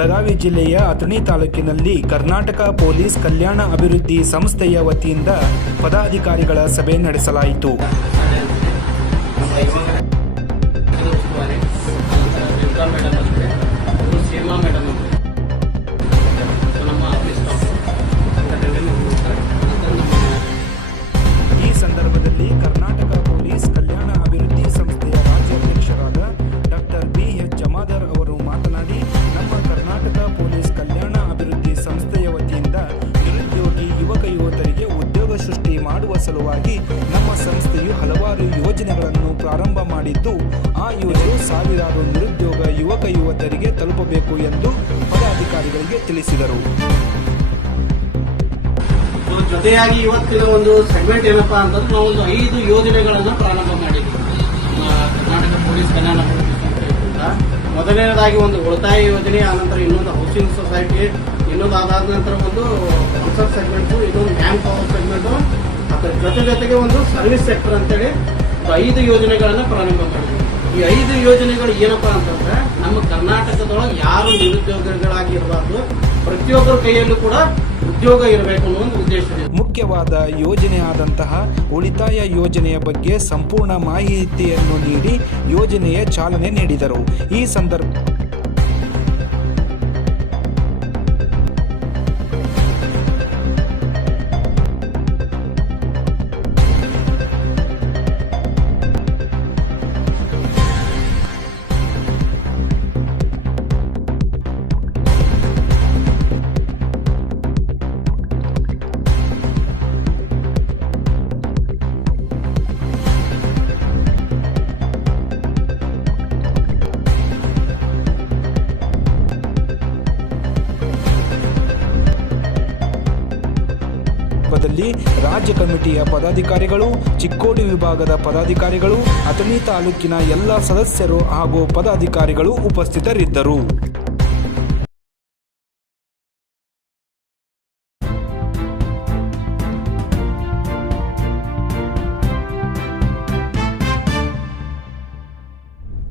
ಬೆಳಗಾವಿ ಜಿಲ್ಲೆಯ ಅಥಣಿ ತಾಲೂಕಿನಲ್ಲಿ ಕರ್ನಾಟಕ ಪೊಲೀಸ್ ಕಲ್ಯಾಣ ಅಭಿವೃದ್ಧಿ ಸಂಸ್ಥೆಯ ವತಿಯಿಂದ ಪದಾಧಿಕಾರಿಗಳ ಸಭೆ ನಡೆಸಲಾಯಿತು. ಈ ಸಂದರ್ಭದಲ್ಲಿ ಕರ್ನಾಟಕ ಪೊಲೀಸ್ ಕಲ್ಯಾಣ ಅಭಿವೃದ್ಧಿ ಸಂಸ್ಥೆಯ ರಾಜ್ಯಾಧ್ಯಕ್ಷರಾದ ಡಾಕ್ಟರ್ BH ಜಮಾದಾರ್ ಅವರು ಮಾತನಾಡಿ, ನಮ್ಮ ಕರ್ನಾಟಕ ಪೊಲೀಸ್ ಕಲ್ಯಾಣ ಅಭಿವೃದ್ಧಿ ಸಂಸ್ಥೆಯ ವತಿಯಿಂದ ನಿರುದ್ಯೋಗಿ ಯುವಕರಿಗೆ ಉದ್ಯೋಗ ಸೃಷ್ಟಿ ಮಾಡುವ ಸಲುವಾಗಿ ನಮ್ಮ ಸಂಸ್ಥೆಯು ಹಲವಾರು ಯೋಜನೆಗಳನ್ನು ಪ್ರಾರಂಭ ಮಾಡಿದ್ದು, ಆ ಯೋಜನೆ ಸಾವಿರಾರು ನಿರುದ್ಯೋಗ ಯುವಕರಿಗೆ ತಲುಪಬೇಕು ಎಂದು ಪದಾಧಿಕಾರಿಗಳಿಗೆ ತಿಳಿಸಿದರು. ಜೊತೆಯಾಗಿ ಇವತ್ತಿನ ಒಂದು ಸೆಗ್ಮೆಂಟ್ ಏನಪ್ಪಾ ಅಂತಂದ್ರೆ ನಾವು ಒಂದು 5 ಯೋಜನೆಗಳನ್ನು ಪ್ರಾರಂಭ ಮಾಡಿದ್ವಿ. ಕರ್ನಾಟಕ ಪೊಲೀಸ್ ಕಲ್ಯಾಣ ಅಭಿವೃದ್ಧಿ ಸಂಸ್ಥೆಯಿಂದ ಮೊದಲನೇದಾಗಿ ಒಂದು ಉಳಿತಾಯ ಯೋಜನೆ, ಆನಂತರ ಇನ್ನೊಂದು ಹೌಸಿಂಗ್ ಸೊಸೈಟಿ, ಇನ್ನೊಂದು ಅದಾದ ನಂತರ ಒಂದು ಕನ್ಸರ್ಟ್ ಸೆಗ್ಮೆಂಟ್, ಇನ್ನೊಂದು ಮ್ಯಾನ್ ಪವರ್ ಸೆಗ್ಮೆಂಟ್, ಅದರ ಜೊತೆಗೆ ಒಂದು ಸರ್ವಿಸ್ ಸೆಕ್ಟರ್ ಅಂತೇಳಿ 5 ಯೋಜನೆಗಳನ್ನ ಪ್ರಾರಂಭ ಮಾಡಿದ್ವಿ. ಈ 5 ಯೋಜನೆಗಳು ಏನಪ್ಪಾ ಅಂತಂದ್ರೆ ನಮ್ಮ ಕರ್ನಾಟಕದೊಳಗೆ ಯಾರು ನಿರುದ್ಯೋಗಿಗಳಾಗಿರಬಾರ್ದು, ಪ್ರತಿಯೊಬ್ಬರ ಕೈಯಲ್ಲೂ ಕೂಡ ಉದ್ಯೋಗ ಇರಬೇಕು ಅನ್ನೋ ಒಂದು ಉದ್ದೇಶವಿದೆ. ಮುಖ್ಯವಾದ ಯೋಜನೆಯಾದಂತಹ ಉಳಿತಾಯ ಯೋಜನೆಯ ಬಗ್ಗೆ ಸಂಪೂರ್ಣ ಮಾಹಿತಿಯನ್ನು ನೀಡಿ ಯೋಜನೆಯ ಚಾಲನೆ ನೀಡಿದರು. ಈ ಸಂದರ್ಭದಲ್ಲಿ ರಾಜ್ಯ ಕಮಿಟಿಯ ಪದಾಧಿಕಾರಿಗಳು, ಚಿಕ್ಕೋಡಿ ವಿಭಾಗದ ಪದಾಧಿಕಾರಿಗಳು, ಅಥಣಿ ತಾಲೂಕಿನ ಎಲ್ಲ ಸದಸ್ಯರು ಹಾಗೂ ಪದಾಧಿಕಾರಿಗಳು ಉಪಸ್ಥಿತರಿದ್ದರು.